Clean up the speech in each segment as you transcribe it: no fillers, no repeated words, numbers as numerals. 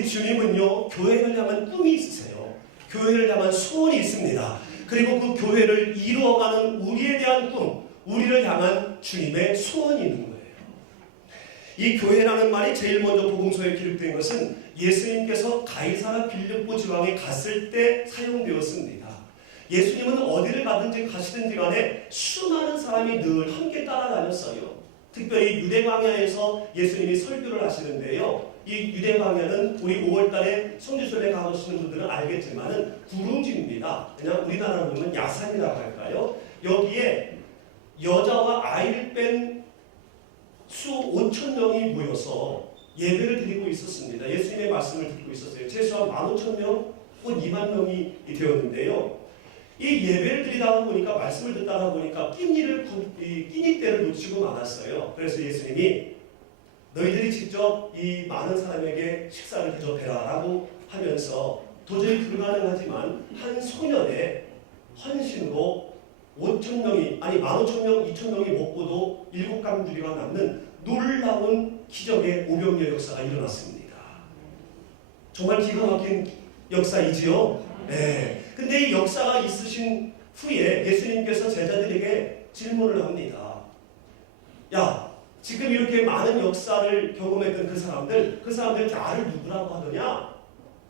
우리 주님은요, 교회를 향한 꿈이 있으세요. 교회를 향한 소원이 있습니다. 그리고 그 교회를 이루어가는 우리에 대한 꿈, 우리를 향한 주님의 소원이 있는 거예요. 이 교회라는 말이 제일 먼저 복음서에 기록된 것은 예수님께서 가이사라 빌립보 지방에 갔을 때 사용되었습니다. 예수님은 어디를 가든지 가시든지 간에 수많은 사람이 늘 함께 따라다녔어요. 특별히 유대 광야에서 예수님이 설교를 하시는데요. 이 유대 광야는 우리 5월달에 성지순례 가보시는 분들은 알겠지만은 구릉지입니다. 그냥 우리나라로 보면 야산이라고 할까요? 여기에 여자와 아이를 뺀 수 5천 명이 모여서 예배를 드리고 있었습니다. 예수님의 말씀을 듣고 있었어요. 최소한 15,000명 혹은 2만 명이 되었는데요. 이 예배를 드리다 보니까, 말씀을 듣다가 보니까 끼니 때를 놓치고 말았어요. 그래서 예수님이 너희들이 직접 이 많은 사람에게 식사를 대접해라 라고 하면서 도저히 불가능하지만 한 소년의 헌신으로 15,000명, 2,000명이 먹고도 7강주리가 남는 놀라운 기적의 오병이어 역사가 일어났습니다. 정말 기가 막힌 역사이지요. 네. 근데 이 역사가 있으신 후에 예수님께서 제자들에게 질문을 합니다. 야, 지금 이렇게 많은 역사를 경험했던 그 사람들 나를 누구라고 하더냐?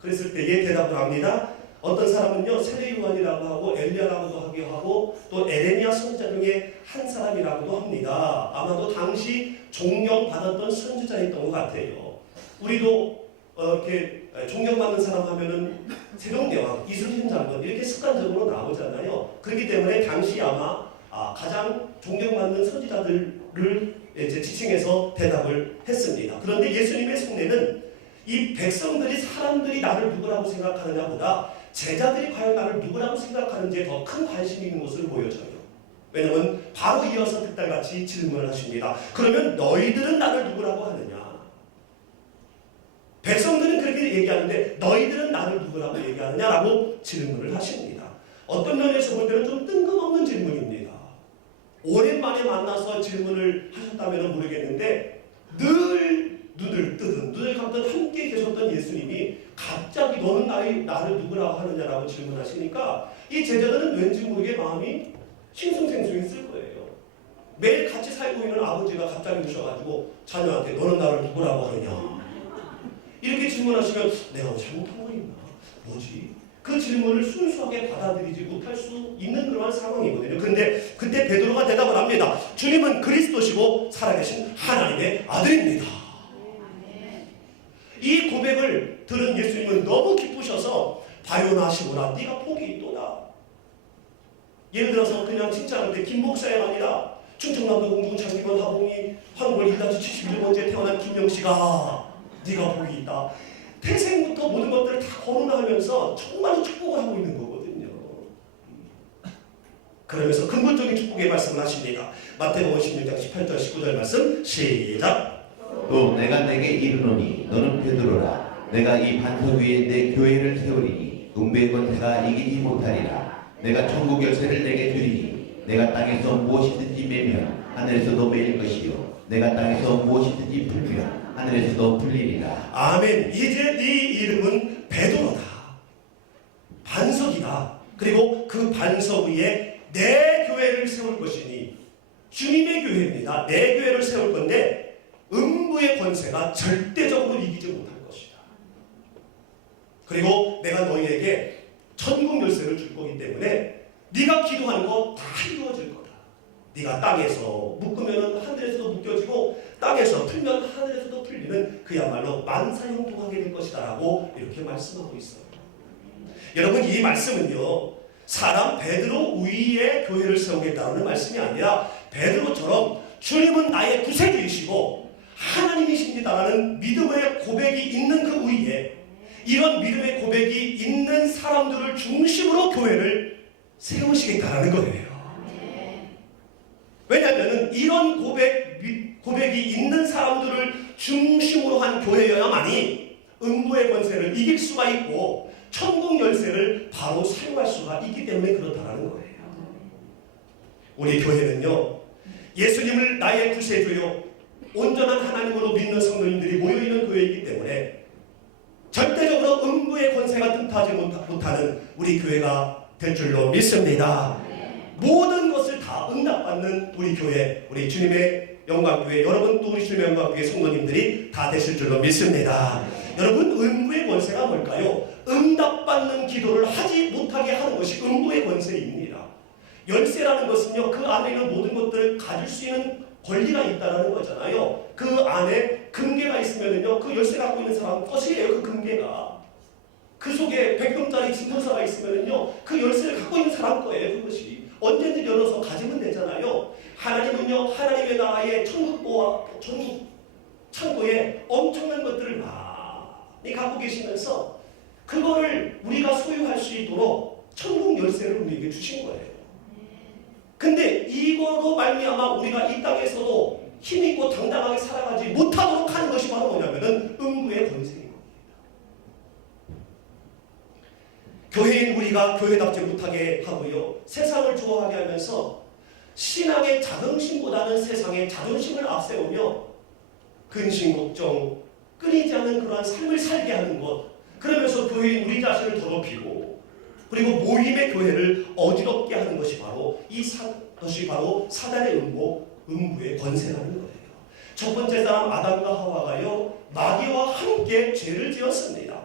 그랬을 때에 대답을 합니다. 어떤 사람은요, 세례 요한이라고 하고 엘리야라고도 하기도 하고 또 에레미야 선지자 중에 한 사람이라고도 합니다. 아마도 당시 존경받았던 선지자였던 것 같아요. 우리도 이렇게 존경받는 사람 하면은 세종대왕, 이순신 장군 이렇게 습관적으로 나오잖아요. 그렇기 때문에 당시 아마 가장 존경받는 선지자들을 이제 지칭해서 대답을 했습니다. 그런데 예수님의 속내는 이 백성들이, 사람들이 나를 누구라고 생각하느냐보다 제자들이 과연 나를 누구라고 생각하는지에 더 큰 관심이 있는 것을 보여줘요. 왜냐하면 바로 이어서 득달같이 질문을 하십니다. 그러면 너희들은 나를 누구라고 하느냐? 백성들은 그렇게 얘기하는데 너희들은 나를 누구라고 얘기하느냐라고 질문을 하십니다. 어떤 면에서 볼 때는 좀 뜬금없는 질문입니다. 오랜만에 만나서 질문을 하셨다면 모르겠는데 늘 눈을 뜨든 눈을 감든 함께 계셨던 예수님이 갑자기 너는 나를 누구라고 하느냐라고 질문하시니까 이 제자들은 왠지 모르게 마음이 싱숭생숭했을 거예요. 매일 같이 살고 있는 아버지가 갑자기 오셔가지고 자녀한테 너는 나를 누구라고 하느냐 이렇게 질문하시면 내가 잘못한 거 있나? 뭐지? 그 질문을 순수하게 받아들이지 못할 수 있는 그러한 상황이거든요. 그런데 그때 베드로가 대답을 합니다. 주님은 그리스도시고 살아계신 하나님의 아들입니다. 이 고백을 들은 예수님은 너무 기쁘셔서 바요나 시모나 네가 복이 있도다. 예를 들어서 그냥 칭찬할 때 김 목사가 아니라 충청남도 공중 장기권 하봉이 황골 이단주 71번째 태어난 김영씨가 네가 복이 있다. 태생부터 모든 것들을 다 거론하면서 정말로 축복을 하고 있는 거거든요. 그러면서 근본적인 축복의 말씀을 하십니다. 마태복음 16장 18절 19절 말씀 시작. 또 내가 내게 이르노니 너는 베드로라. 내가 이 반석 위에 내 교회를 세우리니 음부의 권세가 이기지 못하리라. 내가 천국 열쇠를 내게 주리니 내가 땅에서 무엇이든지 매면 하늘에서도 매일 것이요 내가 땅에서 무엇이든지 풀면 하늘에서도 풀리리라. 아멘. 이제 네 이름은 베드로다. 반석이다. 그리고 그 반석 위에 내 교회를 세울 것이니 주님의 교회입니다. 내 교회를 세울 건데 음부의 권세가 절대적으로 이기지 못할 것이다. 그리고 내가 너희에게 천국 열쇠를 줄 거기 때문에 네가 기도하는 거 다 이루어질 거다. 네가 땅에서 묶으면 하늘에서도 묶여지고 땅에서 풀면 하늘에서도 풀리는 그야말로 만사형통하게 될 것이다 라고 이렇게 말씀하고 있어요. 여러분, 이 말씀은요 사람 베드로 위에 교회를 세우겠다는 말씀이 아니라 베드로처럼 주님은 나의 구세주이시고 하나님이십니다라는 믿음의 고백이 있는 그 위에 이런 믿음의 고백이 있는 사람들을 중심으로 교회를 세우시겠다라는 거예요. 왜냐하면 이런 고백이 있는 사람들을 중심으로 한 교회여야만이 음부의 권세를 이길 수가 있고 천국 열쇠를 바로 사용할 수가 있기 때문에 그렇다라는 거예요. 우리 교회는요 예수님을 나의 구세주요 온전한 하나님으로 믿는 성도님들이 모여있는 교회이기 때문에 감탄하지 못하는 우리 교회가 될 줄로 믿습니다. 모든 것을 다 응답받는 우리 교회, 우리 주님의 영광교회, 여러분 또 우리 주님의 영광교회 성도님들이 다 되실 줄로 믿습니다. 여러분, 음부의 권세가 뭘까요? 응답받는 기도를 하지 못하게 하는 것이 음부의 권세입니다. 열쇠라는 것은요, 그 안에 있는 모든 것들을 가질 수 있는 권리가 있다는 거잖아요. 그 안에 금괴가 있으면요, 그 열쇠 갖고 있는 사람 것이에요. 그 금괴가. 그 속에 100평짜리 진도사가 있으면요, 그 열쇠를 갖고 있는 사람 거예요. 그것이. 언제든지 열어서 가지면 되잖아요. 하나님은요, 하나님의 나라의 천국 창고에 엄청난 것들을 많이 갖고 계시면서 그거를 우리가 소유할 수 있도록 천국 열쇠를 우리에게 주신 거예요. 근데 이거로 말미암아 우리가 이 땅에서도 힘있고 당당하게 살아가지 못하도록 하는 것이 바로 뭐냐면은 음부의 권세인 겁니다. 교회인 우리가 교회답지 못하게 하고요, 세상을 좋아하게 하면서 신앙의 자긍심보다는 세상의 자존심을 앞세우며 근심 걱정, 끊이지 않는 그러한 삶을 살게 하는 것, 그러면서 교회인 우리 자신을 더럽히고 그리고 모임의 교회를 어지럽게 하는 것이 바로 것이 바로 사단의 음부의 권세라는 거예요. 첫 번째 사람 아담과 하와가요, 마귀와 함께 죄를 지었습니다.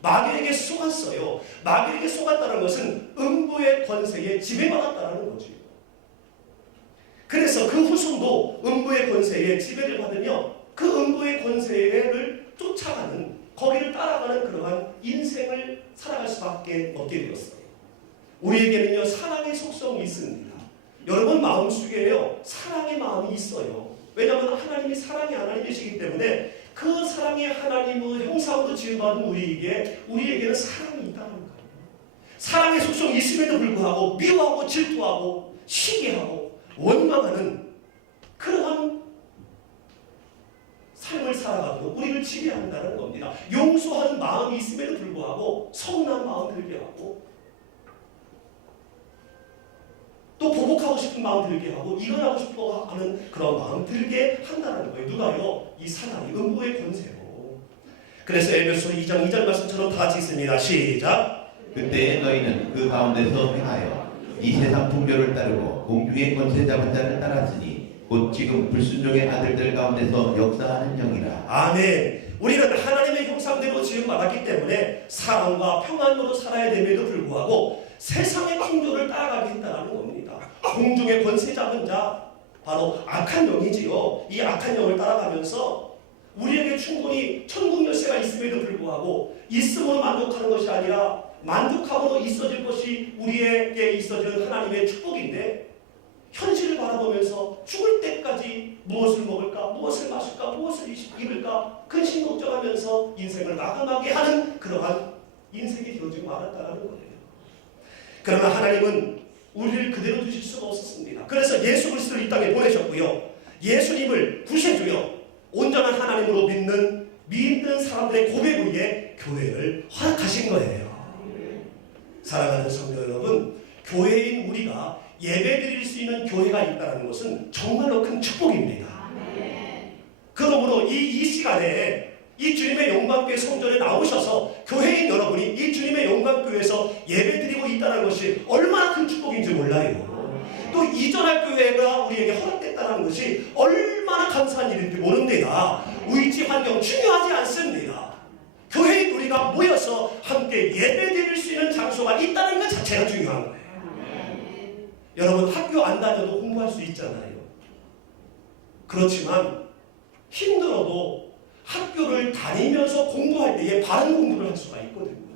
마귀에게 속았어요. 마귀에게 속았다는 것은 음부의 권세에 지배받았다는 거죠. 그래서 그 후손도 음부의 권세에 지배를 받으며 그 음부의 권세를 쫓아가는, 거기를 따라가는 그러한 인생을 살아갈 수밖에 없게 되었어요. 우리에게는요, 사랑의 속성이 있습니다. 여러분 마음속에요, 사랑의 마음이 있어요. 왜냐하면 하나님이 사랑의 하나님이시기 때문에 그 사랑의 하나님의 형상으로 지음받은 우리에게는 사랑이 있다는 거예요. 사랑의 속성이 있음에도 불구하고 미워하고 질투하고 시기하고 원망하는 그러한 삶을 살아가도록 우리를 지배한다는 겁니다. 용서하는 마음이 있음에도 불구하고 서운한 마음 들게 하고, 또 보복하고 싶은 마음 들게 하고, 이혼하고 싶어 하는 그런 마음 들게 한다는 거예요. 누가요? 이 사단이, 음부의 권세로. 그래서 에베소 2장 2절 말씀처럼 다 같이 있습니다. 시작. 그때 너희는 그 가운데서 행하여 이 세상 풍조를 따르고 공중의 권세 잡은 자를 따랐으니 곧 지금 불순종의 아들들 가운데서 역사하는 영이라. 아멘. 우리는 하나님의 형상대로 지음받았기 때문에 사랑과 평안으로 살아야 됨에도 불구하고 세상의 풍조를 따라가게 했다는 겁니다. 공중의 권세 잡은 자, 바로 악한 영이지요. 이 악한 영을 따라가면서 우리에게 충분히 천국 열쇠가 있음에도 불구하고 있음으로 만족하는 것이 아니라 만족함으로 있어질 것이 우리에게 있어지는 하나님의 축복인데, 현실을 바라보면서 죽을 때까지 무엇을 먹을까, 무엇을 마실까, 무엇을 입을까 근심 걱정하면서 인생을 마감하게 하는 그러한 인생이 되어지고 말았다는 거예요. 그러나 하나님은 우리를 그대로 두실 수가 없었습니다. 그래서 예수 그리스도를 이 땅에 보내셨고요, 예수님을 구세주요 온전한 하나님으로 믿는 사람들의 고백 위에 교회를 허락하신 거예요. 사랑하는 성도 여러분, 교회인 우리가 예배드릴 수 있는 교회가 있다는 것은 정말로 큰 축복입니다. 그러므로 이 시간에 이 주님의 영광교회 성전에 나오셔서 교회인 여러분이 이 주님의 영광교회에서 예배드리고 있다는 것이 얼마나 큰 축복인지 몰라요. 또 이전할 교회가 우리에게 허락됐다는 것이 얼마나 감사한 일인지 모른데다 위치 환경 중요하지 않습니다. 교회인 우리가 모여서 함께 예배드릴 수 있는 장소가 있다는 것 자체가 중요한 거예요. 여러분, 학교 안 다녀도 공부할 수 있잖아요. 그렇지만 힘들어도 학교를 다니면서 공부할 때에 바른 공부를 할 수가 있거든요.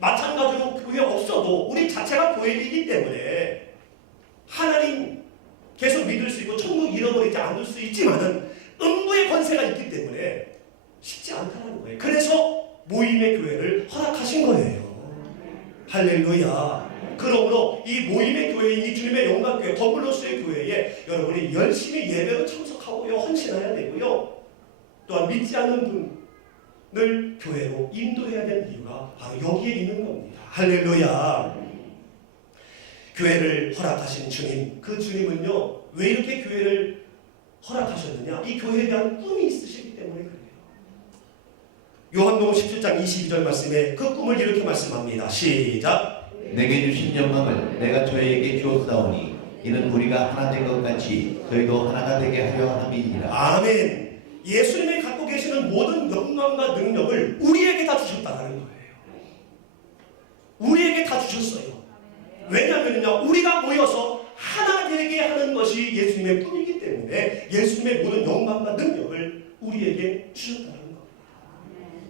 마찬가지로 교회 없어도 우리 자체가 교회이기 때문에 하나님 계속 믿을 수 있고 천국 잃어버리지 않을 수 있지만은 음부의 권세가 있기 때문에 쉽지 않다는 거예요. 그래서 모임의 교회를 허락하신 거예요. 할렐루야. 그러므로 이 모임의 교회인 이 주님의 영광교회 더블로스의 교회에 여러분이 열심히 예배로 참석하고요, 헌신해야 되고요, 또한 믿지 않는 분을 교회로 인도해야 되는 이유가 바로 여기에 있는 겁니다. 할렐루야. 교회를 허락하신 주님, 그 주님은요 왜 이렇게 교회를 허락하셨느냐, 이 교회에 대한 꿈이 있으시기 때문에 그래요. 요한복음 17장 22절 말씀에 그 꿈을 이렇게 말씀합니다. 시작. 내게 주신 영광을 내가 저에게 주었사오니 이는 우리가 하나 된 것 같이 저희도 하나가 되게 하려 함이니라. 아멘. 예수님이 갖고 계시는 모든 영광과 능력을 우리에게 다 주셨다는 거예요. 우리에게 다 주셨어요. 왜냐하면요, 우리가 모여서 하나 되게 하는 것이 예수님의 꿈이기 때문에 예수님의 모든 영광과 능력을 우리에게 주셨다는 겁니다.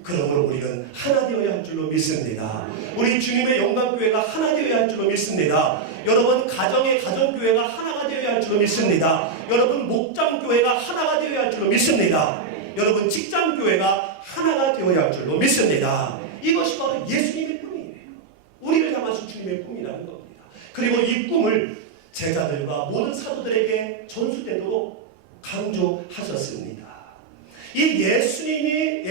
그러므로 우리는 하나 되어야 할 줄로 믿습니다. 우리 주님의 영광교회가 하나 되어야 할 줄로 믿습니다. 여러분 가정의 가정교회가 하나가 되어야 할 줄로 믿습니다. 여러분 목장교회가 하나가 되어야 할 줄로 믿습니다. 여러분 직장교회가 하나가 되어야 할 줄로 믿습니다. 이것이 바로 예수님의 꿈이에요. 우리를 향하신 주님의 꿈이라는 겁니다. 그리고 이 꿈을 제자들과 모든 사도들에게 전수되도록 강조하셨습니다. 이 예수님의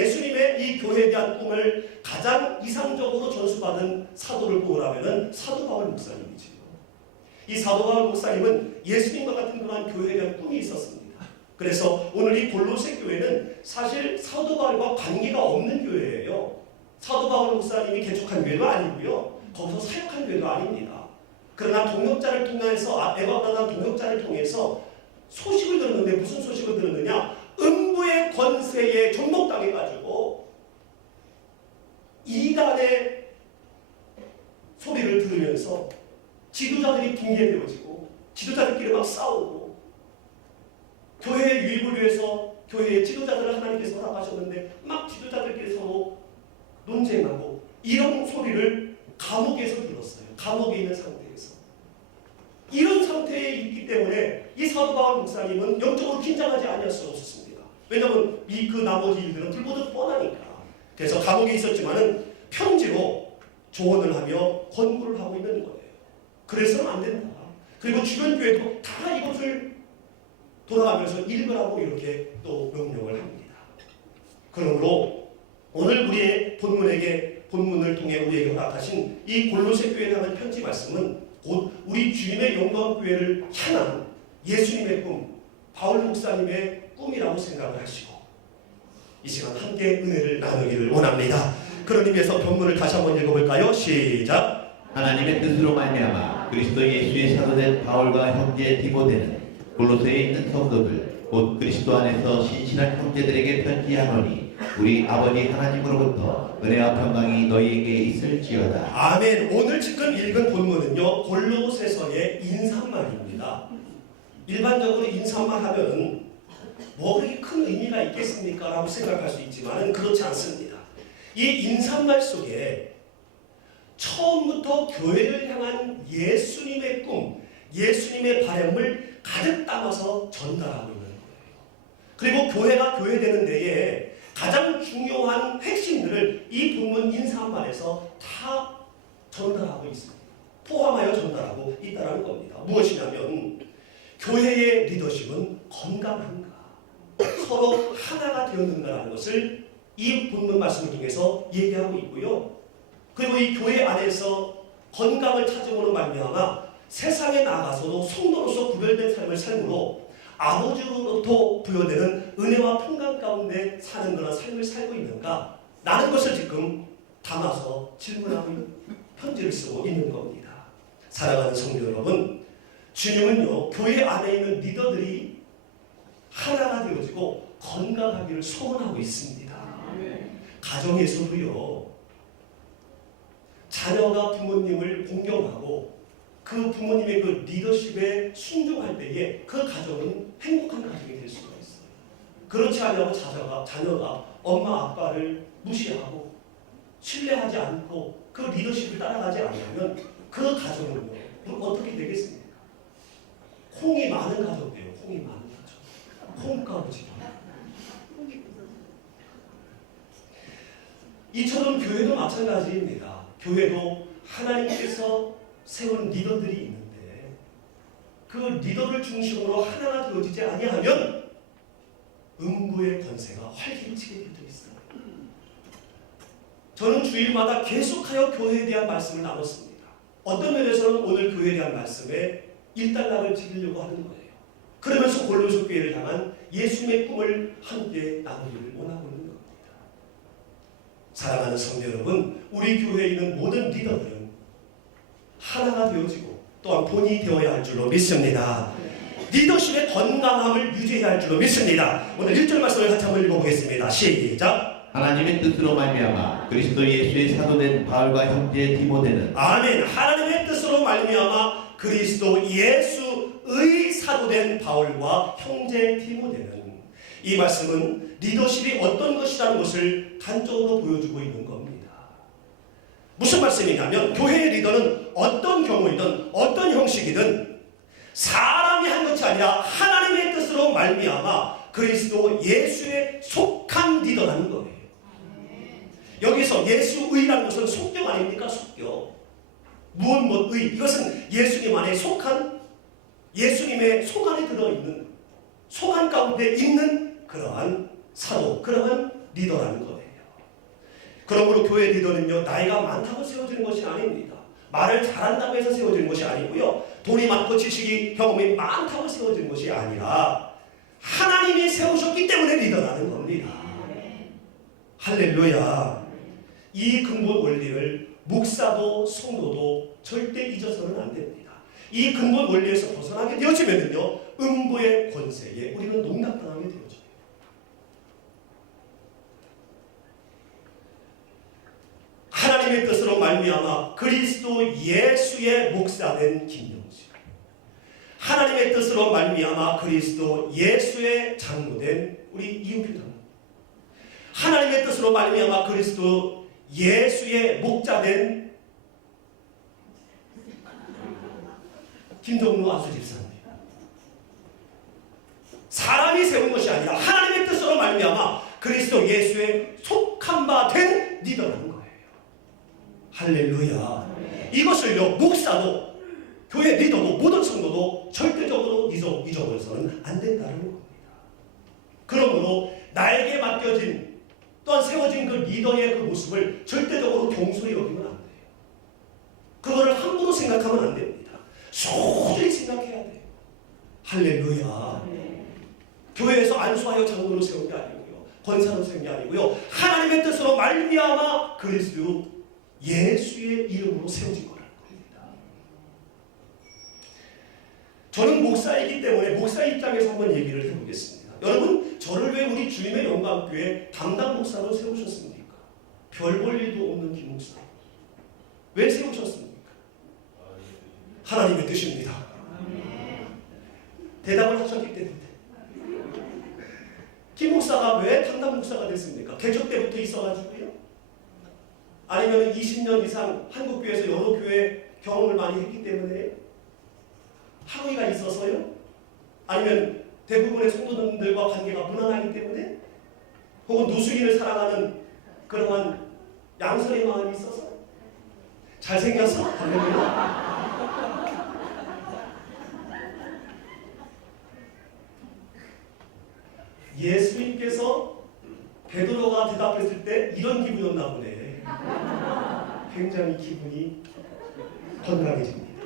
이 교회에 대한 꿈을 가장 이상적으로 전수받은 사도를 뽑으라면 사도 바울 목사님이지요. 이 사도 바울 목사님은 예수님과 같은 그러한 교회에 대한 꿈이 있었습니다. 그래서 오늘 이 골로새 교회는 사실 사도 바울과 관계가 없는 교회예요. 사도 바울 목사님이 개척한 교회도 아니고요. 거기서 사역한 교회도 아닙니다. 그러나 동역자를 통해서 에바브라는 동역자를 통해서 소식을 들었는데 무슨 소식을 들었느냐? 음부의 권세에 접목당해가지고 이단의 소리를 들으면서 지도자들이 붕괴되어지고 지도자들끼리 막 싸우고 교회의 유입을 위해서 교회의 지도자들을 하나님께서 허락하셨는데 막 지도자들끼리 서로 논쟁하고 이런 소리를 감옥에서 들었어요. 감옥에 있는 상태에서. 이런 상태에 있기 때문에 이 사도 바울 목사님은 영적으로 긴장하지 아니할 수 없었습니다. 왜냐하면 그 나머지 일들은 불보듯 뻔하니까. 그래서 감옥에 있었지만은 편지로 조언을 하며 권고를 하고 있는 거예요. 그래서는 안 된다. 그리고 주변 교회도 다 이것을 돌아가면서 읽으라고 이렇게 또 명령을 합니다. 그러므로 오늘 우리의 본문을 통해 우리에게 허락하신 이 골로새 교회에 하는 편지 말씀은 곧 우리 주님의 영광교회를 향한 예수님의 꿈, 바울 목사님의 꿈이라고 생각을 하시고 이 시간 함께 은혜를 나누기를 원합니다. 그런 의미에서 본문을 다시 한번 읽어볼까요? 시작. 하나님의 뜻으로 말미암아 그리스도 예수의 사도된 바울과 형제 디모데는 골로새에 있는 성도들 곧 그리스도 안에서 신실한 형제들에게 편지하노니 우리 아버지 하나님으로부터 은혜와 평강이 너희에게 있을지어다. 아멘. 오늘 지금 읽은 본문은요, 골로새서의 인사말입니다. 일반적으로 인사말 하면 뭐 그렇게 큰 의미가 있겠습니까? 라고 생각할 수 있지만 그렇지 않습니다. 이 인사말 속에 처음부터 교회를 향한 예수님의 꿈, 예수님의 바람을 가득 담아서 전달하고 있는 거예요. 그리고 교회가 교회되는 데에 가장 중요한 핵심들을 이 본문 인사말에서 다 전달하고 있습니다. 포함하여 전달하고 있다는 겁니다. 무엇이냐면 교회의 리더십은 건강한가, 서로 하나가 되었는가라는 것을 이 본문 말씀을 통해서 얘기하고 있고요. 그리고 이 교회 안에서 건강을 찾음으로 말미암아 세상에 나가서도 성도로서 구별된 삶을 삶으로 아버지로부터 부여되는 은혜와 평강 가운데 사는 그런 삶을 살고 있는가? 라는 것을 지금 담아서 질문하고 있는 편지를 쓰고 있는 겁니다. 사랑하는 성도 여러분, 주님은요, 교회 안에 있는 리더들이 하나가 되어지고 건강하기를 소원하고 있습니다. 가정에서도요, 자녀가 부모님을 공경하고 그 부모님의 그 리더십에 순종할 때에 그 가정은 행복한 가정이 될 수가 있어요. 그렇지 않냐고 자녀가 엄마 아빠를 무시하고 신뢰하지 않고 그 리더십을 따라가지 않으면 그 가정은요, 어떻게 되겠습니까? 콩이 많은 가정이에요. 콩이 많은 가정. 콩가루 집안. 이처럼 교회도 마찬가지입니다. 교회도 하나님께서 세운 리더들이 있는데 그 리더를 중심으로 하나가 되어지지 아니하면 음부의 권세가 활기치게 되어 있어요. 저는 주일마다 계속하여 교회에 대한 말씀을 나눴습니다. 어떤 면에서는 오늘 교회에 대한 말씀에 일단락을 지으려고 하는 거예요. 그러면서 골로새 교회를 향한 예수님의 꿈을 함께 나누기를 원하고 있는 겁니다. 사랑하는 성도 여러분, 우리 교회에 있는 모든 리더들은 하나가 되어지고 또한 본이 되어야 할 줄로 믿습니다. 리더십의 건강함을 유지해야 할 줄로 믿습니다. 오늘 1절 말씀을 같이 한번 읽어보겠습니다. 시작. 하나님의 뜻으로 말미암아 그리스도 예수의 사도된 바울과 형제 디모데는 아멘. 하나님의 뜻으로 말미암아 그리스도 예수의 사도된 바울과 형제 디모데는, 이 말씀은 리더십이 어떤 것이라는 것을 단적으로 보여주고 있는 겁니다. 무슨 말씀이냐면 교회의 리더는 어떤 경우이든 어떤 형식이든 사람이 한 것이 아니라 하나님의 뜻으로 말미암아 그리스도 예수에 속한 리더라는 거예요. 여기서 예수의라는 것은 속격 아닙니까? 속격. 무엇의, 이것은 예수님 안에 속한, 예수님의 속 안에 들어있는, 속 안 가운데 있는 그러한 사도, 그러한 리더라는 거예요. 그러므로 교회 리더는요, 나이가 많다고 세워지는 것이 아닙니다. 말을 잘한다고 해서 세워지는 것이 아니고요, 돈이 많고 지식이, 경험이 많다고 세워지는 것이 아니라 하나님이 세우셨기 때문에 리더라는 겁니다. 할렐루야. 이 근본 원리를 목사도 성도도 절대 잊어서는 안 됩니다. 이 근본 원리에서 벗어나게 되어지면요, 음부의 권세에 우리는 농락당하게 되어져요. 하나님의 뜻으로 말미암아 그리스도 예수의 목사된 김영식, 하나님의 뜻으로 말미암아 그리스도 예수의 장로된 우리 이은표 장로, 하나님의 뜻으로 말미암아 그리스도 예수의 목자된 김동루 안수집사님, 사람이 세운 것이 아니라 하나님의 뜻으로 말미암아 그리스도 예수의 속한 바 된 리더라는 거예요. 할렐루야. 이것을요, 목사도 교회 리더도 모든 성도도 절대적으로 잊어버려서는 안 된다는 겁니다. 그러므로 나에게 맡겨진 또한 세워진 그 리더의 그 모습을 절대적으로 경솔히 여기면 안 돼요. 그거를 함부로 생각하면 안 됩니다. 소중히 생각해야 돼요. 할렐루야. 교회에서 안수하여 장로로 세운 게 아니고요, 권사로 세운 게 아니고요, 하나님의 뜻으로 말미암아 그리스도 예수의 이름으로 세워진 거라는 겁니다. 저는 목사이기 때문에 목사 입장에서 한번 얘기를 해보겠습니다. 여러분, 저를 왜 우리 주님의 영광교회 담당 목사로 세우셨습니까? 별 볼 일도 없는 김 목사. 왜 세우셨습니까? 하나님의 뜻입니다. 대답을 하셨기 때문에. 김 목사가 왜 담당 목사가 됐습니까? 개척 때부터 있어가지고요? 아니면 20년 이상 한국교회에서 여러 교회 경험을 많이 했기 때문에? 학위가 있어서요? 아니면 대부분의 성도들과 관계가 무난하기 때문에? 혹은 노숙인을 사랑하는 그러한 양선의 마음이 있어서? 잘생겨서? 예수님께서 베드로가 대답했을 때 이런 기분이었나 보네. 굉장히 기분이 건강해집니다.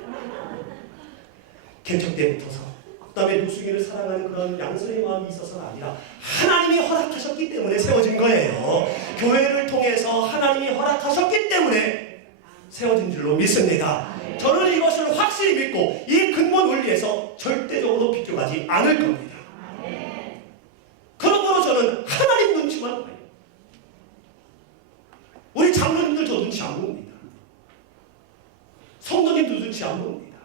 개척 때부터서, 그 다음에 노숙인을 사랑하는 그런 양선의 마음이 있어서가 아니라 하나님이 허락하셨기 때문에 세워진 거예요. 교회를 통해서 하나님이 허락하셨기 때문에 세워진 줄로 믿습니다. 저는 이것을 확실히 믿고 이 근본 원리에서 절대적으로 비껴가지 않을 겁니다. 그러므로 저는 하나님 눈치만 봐요. 우리 장로님들 저 눈치 안 봅니다. 성도님도 눈치 안 봅니다.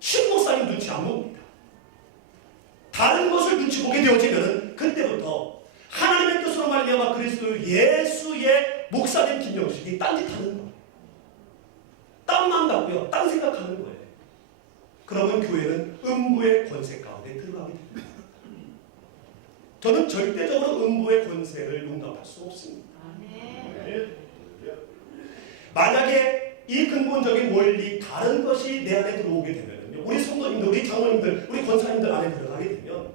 신목사님 눈치 안 봅니다. 다른 것을 눈치 보게 되어지면 그때부터 하나님의 뜻으로 말미암아 그리스도 예수의 목사된 김영식이 딴짓하는 거예요. 땀난다고요. 딴 생각하는 거예요. 그러면 교회는 음부의 권세 가운데 들어가게 됩니다. 저는 절대적으로 음부의 권세를 용납할 수 없습니다. 만약에 이 근본적인 원리 다른 것이 내 안에 들어오게 되면요, 우리 성도님들, 우리 장로님들, 우리 권사님들 안에 들어가게 되면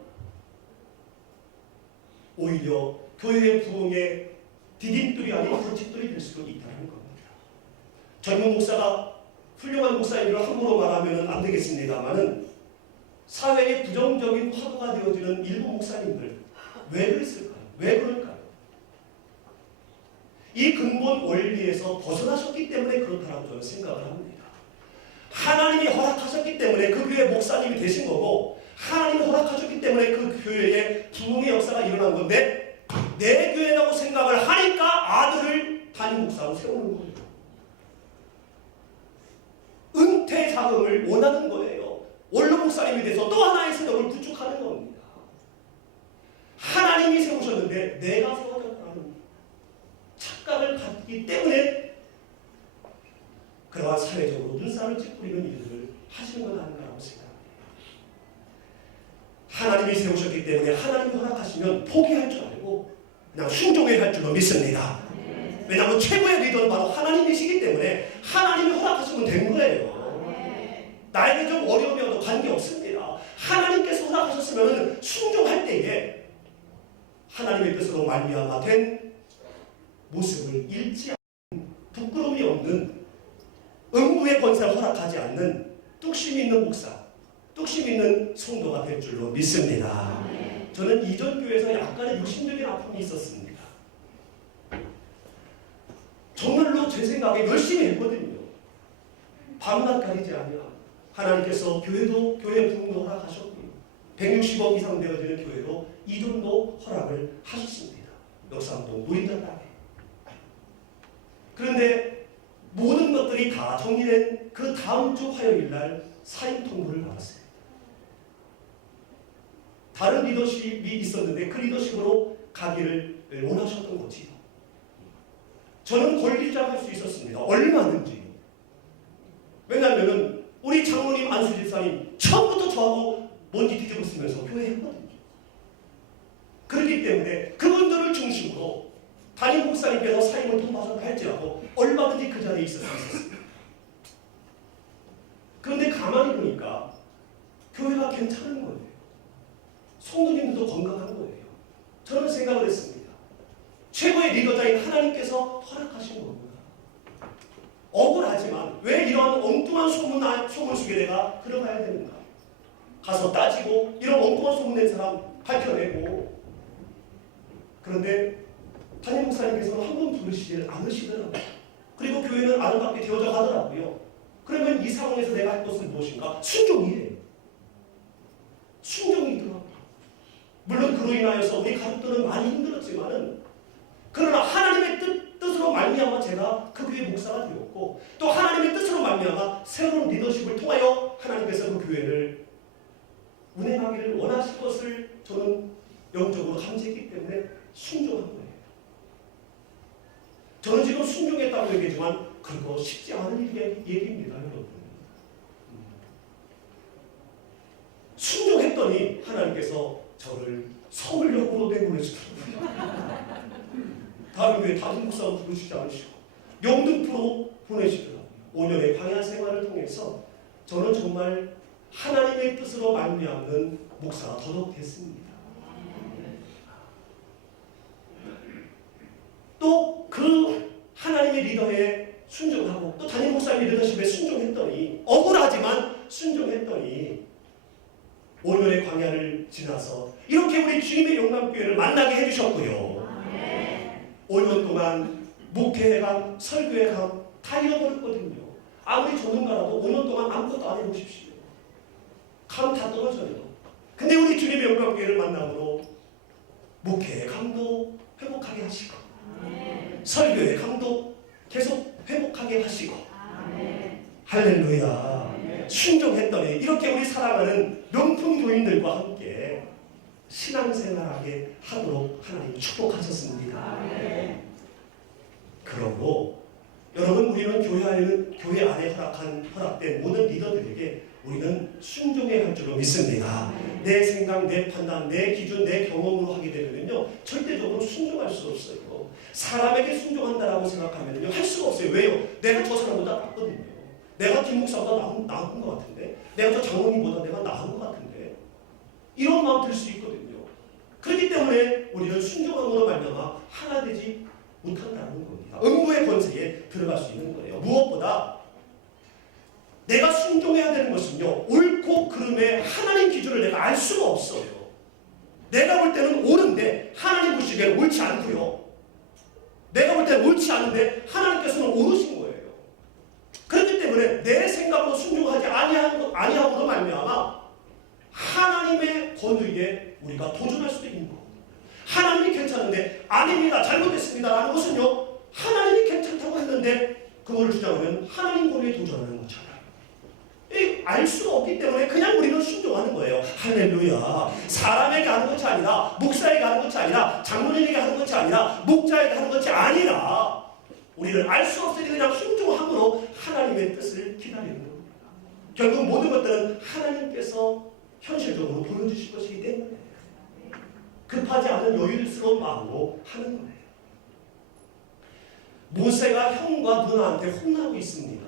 오히려 교회의 부흥의 디딤돌이 아닌 거짓돌이 될 수도 있다는 겁니다. 젊은 목사가 훌륭한 목사님을 함부로 말하면 안 되겠습니다만은 사회의 부정적인 화두가 되어지는 일부 목사님들 왜 그랬을까요? 왜 그럴까요? 이 근본 원리에서 벗어나셨기 때문에 그렇다고 저는 생각을 합니다. 하나님이 허락하셨기 때문에 그 교회 목사님이 되신 거고, 하나님이 허락하셨기 때문에 그 교회에 부흥의 역사가 일어난 건데, 내 교회라고 생각을 하니까 아들을 담임 목사로 세우는 거예요. 은퇴 자금을 원하는 거예요. 원로 목사님이 돼서 또 하나의 세력을 구축하는 겁니다. 하나님이 세우셨는데 내가 세워졌다는 착각을 갖기 때문에 그러한 사회적으로 눈살을 찌푸리는 일들을 하시는 건 아닌가라고 생각합니다. 하나님이 세우셨기 때문에 하나님이 허락하시면 포기할 줄 알고 그냥 순종해야 할 줄로 믿습니다. 왜냐하면 최고의 리더는 바로 하나님이시기 때문에 하나님이 허락하시면 된 거예요. 나에게 좀 어려움이 와도 관계없습니다. 하나님께서 허락하셨으면 순종할 때에 하나님의 뜻으로 말미암아 된 모습을 잃지 않는, 부끄러움이 없는, 음부의 권세를 허락하지 않는 뚝심 있는 목사, 뚝심 있는 성도가 될 줄로 믿습니다. 저는 이전 교회에서 약간의 육신적인 아픔이 있었습니다. 정말로 제 생각에 열심히 했거든요. 밤낮 가리지 아니하고 하나님께서 교회 부흥도 허락하셨고요. 160억 이상 되어지는 교회도 이전도 허락을 하셨습니다. 역삼동 노인단 땅에. 그런데 모든 것들이 다 정리된 그 다음 주 화요일 날 사임 통보를 받았어요. 다른 리더십이 있었는데 그 리더십으로 가기를 원하셨던 거지요. 저는 권리자 할 수 있었습니다. 얼마든지. 왜냐하면 우리 장로님 안수 집사님 처음부터 저하고 먼지 뒤집어 쓰면서 교회 했거든요. 그렇기 때문에 그분들을 중심으로 담임 목사님께서 사임을 통보하셨다 할지라도 얼마든지 그 자리에 있을 수 있었습니다. 그런데 가만히 보니까 교회가 괜찮은 거예요. 성도님들도 건강한 거예요. 저는 생각을 했습니다. 최고의 리더자인 하나님께서 허락하신 겁니다. 억울하지만 왜 이러한 엉뚱한 소문 속에 내가 들어가야 되는가? 가서 따지고 이런 엉뚱한 소문 낸 사람 밝혀내고. 그런데 담임 목사님께서는 한 번 부르시질 않으시더라고요. 그리고 교회는 아름답게 되어져 가더라고요. 그러면 이 상황에서 내가 할 것은 무엇인가? 순종이에요. 순종이더라고요. 물론 그로 인하여서 우리 가족들은 많이 힘들었지만은, 그러나 하나님의 뜻으로 말미암아 제가 그 교회 목사가 되었고, 또 하나님의 뜻으로 말미암아 새로운 리더십을 통하여 하나님께서 그 교회를 운행하기를 원하실 것을 저는 영적으로 감지했기 때문에 순종한 거예요. 저는 지금 순종했다고 얘기하지만 그거 쉽지 않은 얘기입니다, 여러분. 순종했더니 하나님께서 저를 서울역으로 내보내시더라고요. 다른 교회 다른 목사로 부르시지 않으시고 영등포로 보내시더라고요. 5년의 광야 생활을 통해서 저는 정말 하나님의 뜻으로 말미암는 목사가 더더욱 됐습니다. 또 그 하나님의 리더에 순종하고 또 담임 목사님의 리더십에 순종했더니, 억울하지만 순종했더니 5년의 광야를 지나서 이렇게 우리 주님의 영남교회를 만나게 해주셨고요. 5년 동안 목회회감, 설교회감 다 잃어버렸거든요. 아무리 전문가라도 5년 동안 아무것도 안 해보십시오. 감 다 떨어져요. 근데 우리 주님의 영광교회를 만남으로 목회의 감도 회복하게 하시고, 설교의 감도 계속 회복하게 하시고, 할렐루야. 순종했더니 이렇게 우리 사랑하는 명품 교인들과 함께 신앙생활하게 하도록 하나님 축복하셨습니다. 그러므로 여러분, 우리는 교회 안에 허락된 모든 리더들에게 우리는 순종해야 할 줄로 믿습니다. 내 생각, 내 판단, 내 기준, 내 경험으로 하게 되면요 절대적으로 순종할 수 없어요. 사람에게 순종한다라고 생각하면요 할 수가 없어요. 왜요? 내가 저 사람보다 낫거든요. 내가 김 목사보다 나은 것 같은데, 내가 저 장로님보다 내가 나은 것 같은데, 이런 마음 들 수 있거든요. 그렇기 때문에 우리는 순종함으로 말미암아 하나 되지 못한다는 겁니다. 음부의 권세에 들어갈 수 있는 거예요. 무엇보다 내가 순종해야 되는 것은요, 옳고 그름의 하나님 기준을 내가 알 수가 없어요. 내가 볼 때는 옳은데 하나님 보시기에는 옳지 않고요. 내가 볼 때는 옳지 않은데 하나님께서는 옳으신 거예요. 그렇기 때문에 내 생각으로 순종하지 아니하고도 말미암아 하나님의 권위에 우리가 도전할 수도 있는 거예요. 하나님이 괜찮은데 아닙니다, 잘못됐습니다 라는 것은요, 하나님이 괜찮다고 했는데 그거를 주장하면 하나님 권위에 도전하는 거잖아요. 알 수가 없기 때문에 그냥 우리는 순종하는 거예요. 할렐루야. 사람에게 하는 것이 아니라, 목사에게 하는 것이 아니라, 장로님에게 하는 것이 아니라, 목자에게 하는 것이 아니라, 우리는 알 수 없으니 그냥 순종함으로 하나님의 뜻을 기다리는 겁니다. 결국 모든 것들은 하나님께서 현실적으로 보여주실 것이기 때문에 급하지 않은 여유스러운 마음으로 하는 거예요. 모세가 형과 누나한테 혼나고 있습니다.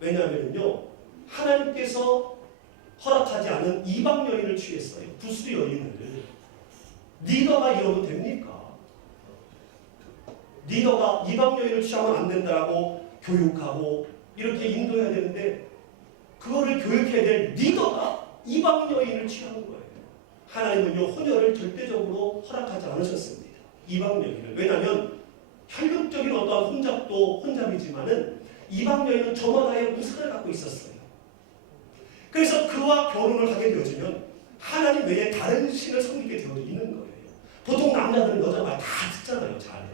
왜냐하면요, 하나님께서 허락하지 않은 이방 여인을 취했어요. 구스 여인을. 리더가 이러면 됩니까? 리더가 이방 여인을 취하면 안 된다고 교육하고 이렇게 인도해야 되는데 그거를 교육해야 될 리더가 이방 여인을 취하는 거예요. 하나님은요, 혼혈을 절대적으로 허락하지 않으셨습니다. 이방 여인을. 왜냐하면 혈육적인 어떠한 혼잡도 혼잡이지만은 이방 여인은 저마다의 우상을 갖고 있었어요. 그래서 그와 결혼을 하게 되어지면 하나님 외에 다른 신을 섬기게 되어 있는 거예요. 보통 남자들은 여자 말 다 듣잖아요. 잘.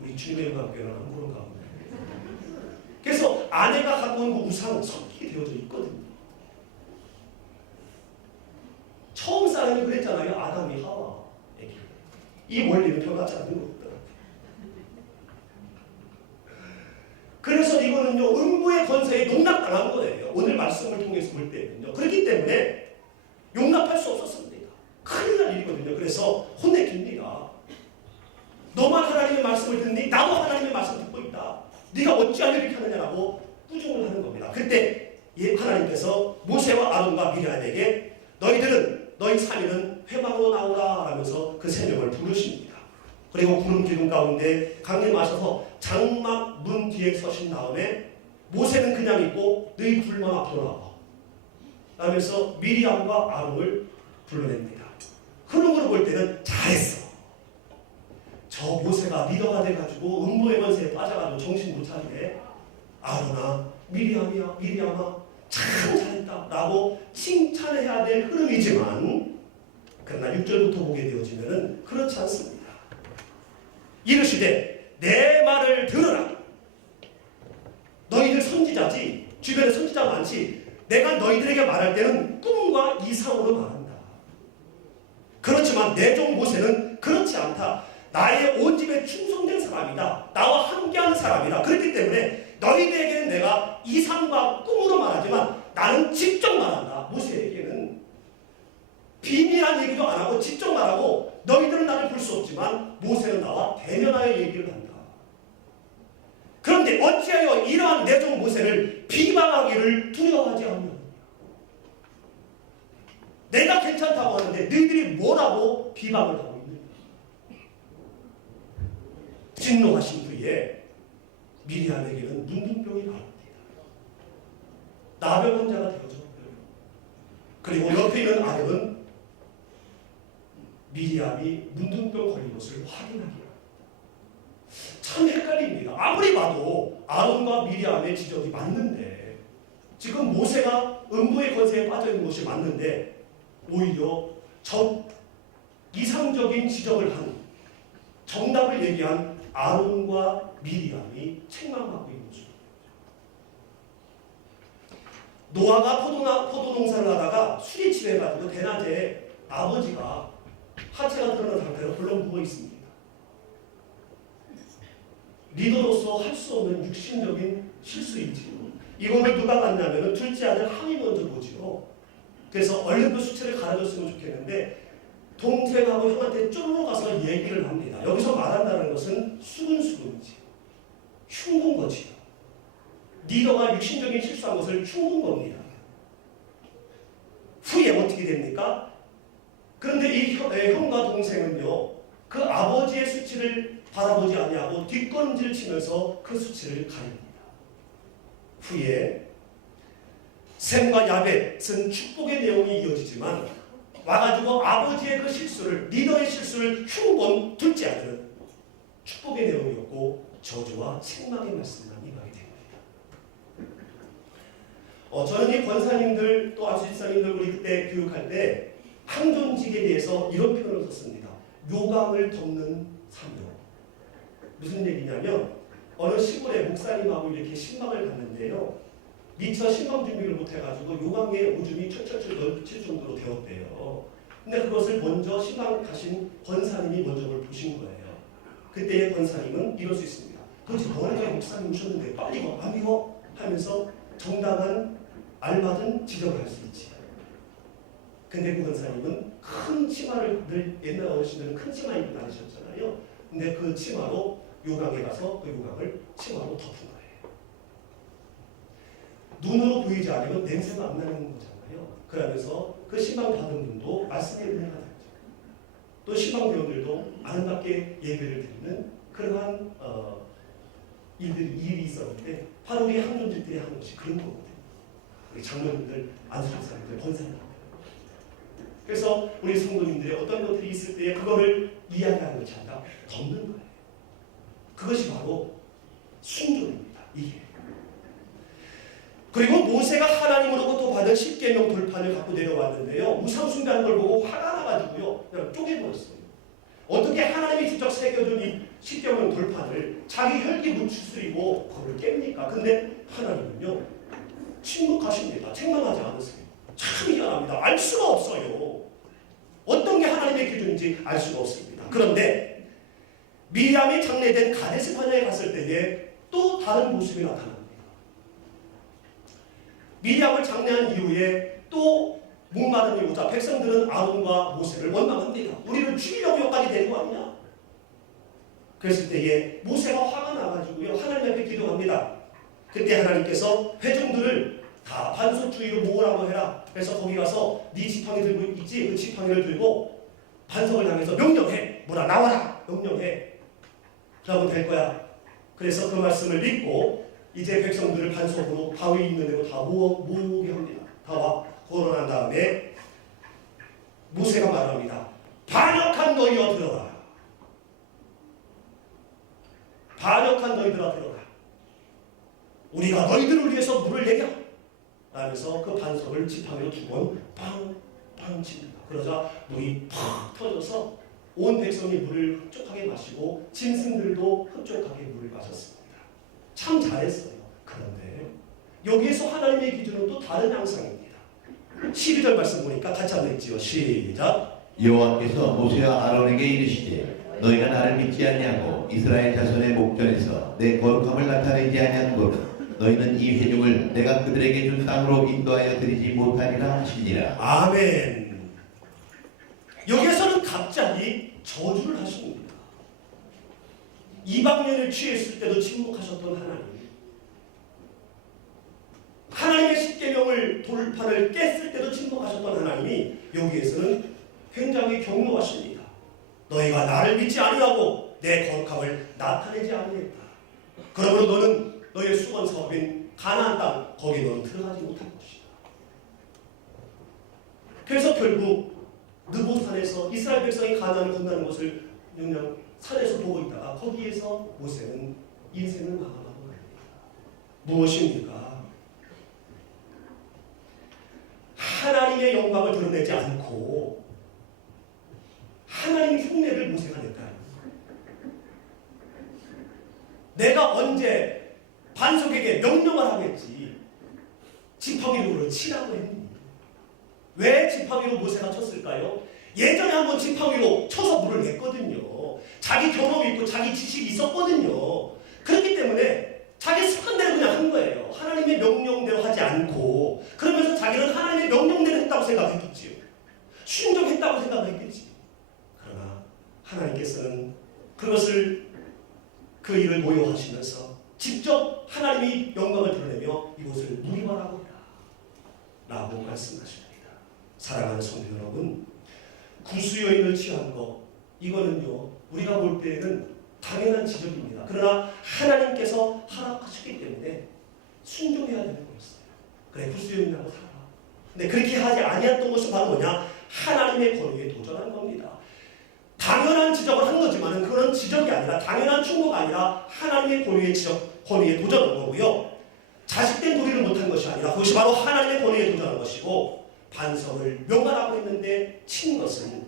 우리 주님의 관계는 안 그런가 보네. 그래서 아내가 갖고 온 그 우상을 섬기게 되어져 있거든요. 처음 사람이 그랬잖아요. 아담이 하와에게. 이 원리는 변하지 않는 겁니다. 그래서 이거는요, 음부의 권세에 농락당한 거예요. 오늘 말씀을 통해서 볼 때는요. 그렇기 때문에 용납할 수 없었습니다. 큰일 날 일이거든요. 그래서 혼내깁니다. 너만 하나님의 말씀을 듣니? 나도 하나님의 말씀 듣고 있다. 네가 어찌하여 이렇게 하느냐라고 꾸중을 하는 겁니다. 그때 하나님께서 모세와 아론과 미리암에게 너희 3인은 회방으로 나오라 하면서 그 3명을 부르십니다. 그리고 구름 기둥 가운데 강림하셔서 장막 문 뒤에 서신 다음에 모세는 그냥 있고 너희 둘만 앞으로 나와 라면서 미리암과 아론을 불러냅니다. 흐름으로 볼 때는 잘했어. 저 모세가 리더가 돼가지고 음모의 권세에 빠져가지고 정신 못 차리네. 아론아, 미리암아 참 잘했다 라고 칭찬해야 될 흐름이지만 그러나 6절부터 보게 되어지면 그렇지 않습니다. 이르시되 내 말을 들으라. 너희들 선지자지, 주변에 선지자 많지. 내가 너희들에게 말할 때는 꿈과 이상으로 말한다. 그렇지만 내 종 모세는 그렇지 않다. 나의 온 집에 충성된 사람이다. 나와 함께하는 사람이다. 그렇기 때문에 너희들에게는 내가 이상과 꿈으로 말하지만 나는 직접 말한다. 모세에게는 비밀한 얘기도 안 하고 직접 말하고 너희들은 나를 볼 수 없지만 모세는 나와 대면하여 얘기를 한다. 그런데 어찌하여 이러한 내 종 모세를 비방하기를 두려워하지 않느냐. 내가 괜찮다고 하는데 너희들이 뭐라고 비방을 하고 있느냐. 진노하신 후에 미리암에게는 문둥병이 나옵니다. 나병 환자가 되어져 버려요. 그리고 옆에 있는 아론은 미리암이 문둥병 걸린 것을 확인하게 합니다. 참 헷갈립니다. 아무리 봐도 아론과 미리암의 지적이 맞는데 지금 모세가 음부의 권세에 빠져있는 것이 맞는데 오히려 이상적인 지적을 한 정답을 얘기한 아론과 미리암이 책망받고 있는 거죠. 노아가 포도농사를 하다가 술이 취해가지고 대낮에 아버지가 하체가 드러난 상태로 홀로 누워 있습니다. 리더로서 할 수 없는 육신적인 실수이지요. 이거를 누가 봤냐면 둘째 아들 함이 먼저 보지요. 그래서 얼른 그 수치를 갈아줬으면 좋겠는데 동생하고 형한테 쫄로 가서 얘기를 합니다. 여기서 말한다는 것은 수근수근이지. 흉본 거지요. 리더가 육신적인 실수한 것을 흉본 겁니다. 후에 어떻게 됩니까? 그런데 이 형과 동생은요, 그 아버지의 수치를 바라보지 아니하고 뒷걸음질 치면서 그 수치를 가립니다. 후에 셈과 야벳은 축복의 내용이 이어지지만 와가지고 아버지의 그 실수를, 리더의 실수를 흉본 둘째 아들은 축복의 내용이었고 저주와 책망의 말씀만 임하게 됩니다. 저는 이 권사님들 또 아주집사님들 우리 그때 교육할 때 항존직에 대해서 이런 표현을 썼습니다. 요강을 덮는 사명. 무슨 얘기냐면 어느 시골에 목사님하고 이렇게 신방을 갔는데요. 미처 신방 준비를 못해가지고 요강에 오줌이 철철철 넘칠 정도로 되었대요. 근데 그것을 먼저 신방 가신 권사님이 먼저 그걸 보신 거예요. 그때의 권사님은 이럴 수 있습니다. 도대체 뭐라고 목사님 오셨는데 빨리 와, 안 미워? 하면서 정당한 알맞은 지적을 할 수 있지. 근데 그 권사님은 큰 치마를 늘 옛날 어르신들은 큰 치마 입고 다니셨잖아요. 근데 그 치마로 요강에 가서 그 요강을 치마로 덮은 거예요. 눈으로 보이지 않으면 냄새가 안 나는 거잖아요. 그러면서 그 신방 받은 분도 말씀의 은혜가 되죠. 또 신방 배우들도 아름답게 예배를 드리는 그러한 일이 있었는데 바로 우리 항존직들이 하는 것이 그런 거거든요. 우리 장로님들, 안수집사님들, 권사님들. 그래서 우리 성도님들의 어떤 것들이 있을 때 그거를 이야기하는 것이 아니라 덮는 거예요. 그것이 바로 순종입니다. 이게. 그리고 모세가 하나님으로부터 받은 10계명 돌판을 갖고 내려왔는데요. 우상 숭배하는 걸 보고 화가 나가지고요. 그냥 쪼개버렸어요. 어떻게 하나님이 직접 새겨준 이 10계명 돌판을 자기 혈기 묻히스리고 그걸 깹니까? 근데 하나님은요. 침묵하십니다. 책망하지 않으세요. 참 희한합니다. 알 수가 없어요. 어떤 게 하나님의 기준인지 알 수가 없습니다. 그런데 미리암이 장례된 가데스 바냐에 갔을 때에 또 다른 모습이 나타납니다. 미리암을 장례한 이후에 또 목마름이 오자 백성들은 아론과 모세를 원망합니다. 우리를 죽이려고 여기까지 데리고 왔냐? 그랬을 때에 모세가 화가 나가지고요. 하나님 앞에 기도합니다. 그때 하나님께서 회중들을 다 반석 주위로 모으라고 해라. 그래서 거기 가서 네 지팡이 들고 있지? 그 지팡이를 들고 반석을 향해서 명령해. 뭐라 나와라. 명령해. 그러면 될 거야. 그래서 그 말씀을 믿고 이제 백성들을 반석으로 바위 있는 데로 다 모으게 합니다. 다 걸어난 다음에 모세가 말합니다. 반역한 너희여 들어라. 반역한 너희들아 들어라. 우리가 너희들을 위해서 물을 내게 하면서 그 반석을 지팡이로 두 번 빵빵 칩니다. 그러자 물이 팍 터져서 온 백성이 물을 흡족하게 마시고 짐승들도 흡족하게 물을 마셨습니다. 참 잘했어요. 그런데 여기에서 하나님의 기준은 또 다른 양상입니다. 12절 말씀 보니까 같이 한번 읽지요. 시작. 여호와께서 모세와 아론에게 이르시되 너희가 나를 믿지 아니하고 이스라엘 자손의 목전에서 내 거룩함을 나타내지 아니하므로 너희는 이 회중을 내가 그들에게 준 땅으로 인도하여 드리지 못하리라 하시니라. 아멘. 여기에서는 갑자기 저주를 하십니다. 이방인을 취했을 때도 침묵하셨던 하나님. 하나님의 십계명을 돌판을 깼을 때도 침묵하셨던 하나님이 여기에서는 굉장히 경고하십니다. 너희가 나를 믿지 아니하고 내 거룩함을 나타내지 아니했다. 그러므로 너는 너희의 수건 사업인 가나안 땅 거기 너는 들어가지 못할 것이다. 그래서 결국 느보산에서 이스라엘 백성이 가나안을 건너는 것을 그냥 산에서 보고 있다가 거기에서 모세는 인생을 마감하는 겁니다. 무엇입니까? 하나님의 영광을 드러내지 않고 하나님 흉내를 모세가 냈다. 내가 언제 반석에게 명령을 하겠지 지팡이로 치라고 했니? 왜 지팡이로 모세가 쳤을까요? 예전에 한번 지팡이로 쳐서 물을 냈거든요. 자기 경험이 있고 자기 지식이 있었거든요. 그렇기 때문에 자기 습관대로 그냥 한 거예요. 하나님의 명령대로 하지 않고 그러면서 자기는 하나님의 명령대로 했다고 생각했겠지요. 순종했다고 생각했겠지. 그러나 하나님께서는 그것을 그 일을 모욕하시면서 직접 하나님이 영광을 드러내며 이곳을 무리하라고 해라 라고 말씀하십니다. 사랑하는 성도 여러분, 구수 여인을 취한 거 이거는요 우리가 볼 때는 당연한 지적입니다. 그러나 하나님께서 허락하셨기 때문에 순종해야 되는 거였어요. 그래 구수 여인이라고 살아. 근데 그렇게 하지 아니했던 것이 바로 뭐냐? 하나님의 거룩에 도전한 겁니다. 당연한 지적을 한 거지만 그런 지적이 아니라 당연한 충고가 아니라 하나님의 권위에 도전한 거고요. 자식된 도리를 못한 것이 아니라 그것이 바로 하나님의 권위에 도전한 것이고 반성을 명하라고 했는데 친 것은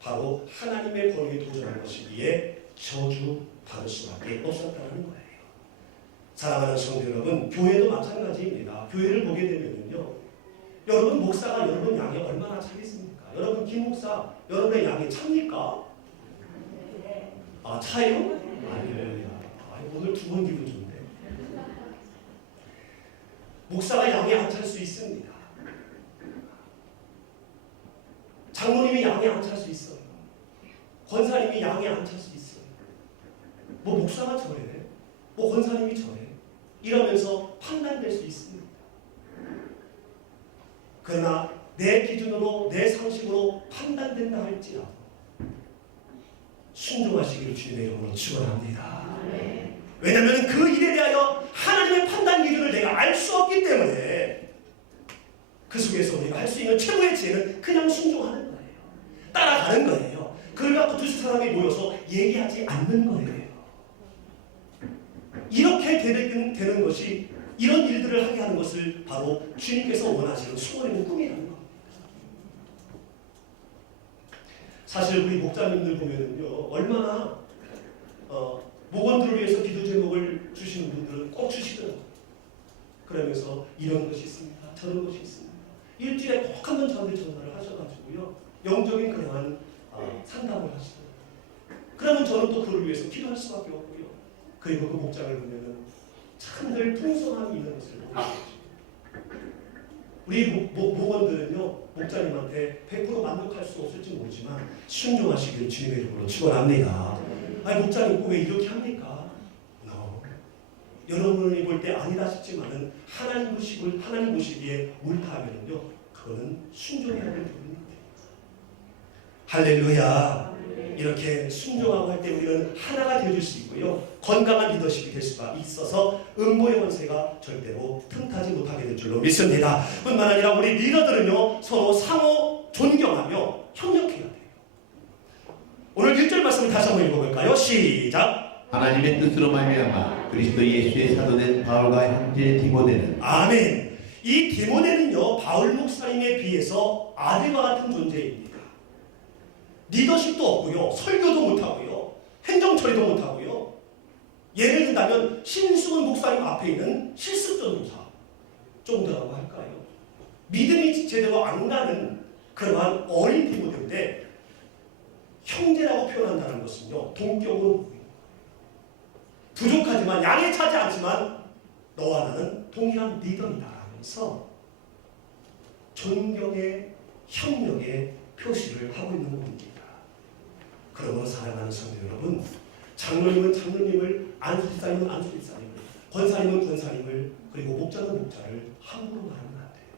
바로 하나님의 권위에 도전한 것이기에 저주받을 수밖에 없었다는 거예요. 사랑하는 성도 여러분, 교회도 마찬가지입니다. 교회를 보게 되면요, 여러분 목사가 여러분 양에 얼마나 차겠습니까? 여러분 김 목사 여러분의 양에 찹니까? 아, 차요? 아니에요. 오늘 두 번 기분 좋은데. 목사가 양에 안 찰 수 있습니다. 장로님이 양에 안 찰 수 있어요. 권사님이 양에 안 찰 수 있어요. 뭐 목사가 저래, 뭐 권사님이 저래 이러면서 판단될 수 있습니다. 그러나 내 기준으로 내 상식으로 판단된다 할지라도 순종하시기를 주님의 이름으로 축원합니다. 왜냐하면 그 일에 대하여 하나님의 판단 기준을 내가 알 수 없기 때문에 그 속에서 우리가 할 수 있는 최고의 지혜는 그냥 순종하는 거예요. 따라가는 거예요. 그걸 갖고 두 사람이 모여서 얘기하지 않는 거예요. 이렇게 되는 것이, 이런 일들을 하게 하는 것을 바로 주님께서 원하시는 수고리는 꿈이라는 겁니다. 사실 우리 목자님들 보면은요, 얼마나 목원들을 위해서 기도 제목을 주시는 분들은 꼭 주시더라고요. 그러면서 이런 것이 있습니다, 저런 것이 있습니다. 일주일에 꼭 한 번 저한테 전화를 하셔가지고요, 영적인 그러한 상담을 하시더라고요. 그러면 저는 또 그를 위해서 기도할 수밖에 없고요. 그리고 그 목장을 보면은 참 늘 풍성함이 있는 것을 보게 되죠. 우리 목원들은요, 목자님한테 100% 만족할 수 없을지 모르지만 순종하시기를 주님의 이름으로 축원합니다. 아니 목자님 왜 이렇게 합니까? No. 여러분이 볼 때 아니다 싶지만은 하나님 보시기에 옳다 하면은요, 그거는 순종해야 될 부분입니다. 할렐루야. 이렇게 순종하고 할 때 우리는 하나가 되어줄 수 있고요, 건강한 리더십이 될 수가 있어서 음모의 권세가 절대로 틈타지 못하게 될 줄로 믿습니다. 뿐만 아니라 우리 리더들은요, 서로 상호 존경하며 협력해야 돼요. 오늘 1절 말씀을 다시 한번 읽어볼까요? 시작. 하나님의 뜻으로 말미암아 그리스도 예수의 사도된 바울과 형제 디모데는. 아멘. 이 디모데는요, 바울 목사님에 비해서 아들과 같은 존재입니다. 리더십도 없고요, 설교도 못하고요, 행정처리도 못하고요. 예를 든다면 신승훈 목사님 앞에 있는 실습전도사 정도라고 할까요? 믿음이 제대로 안 가는 그러한 어린 디모데인데, 형제라고 표현한다는 것은요, 동격으로 부족하지만 양에 차지 않지만 너와 나는 동일한 리더이다 하면서 존경의 협력의 표시를 하고 있는 겁니다. 그러므로 사랑하는 성도 여러분, 장로님은 장로님을, 안수집사님은 안수집사님을, 권사님은 권사님을, 그리고 목자는 목자를 함부로 말하면 안 돼요.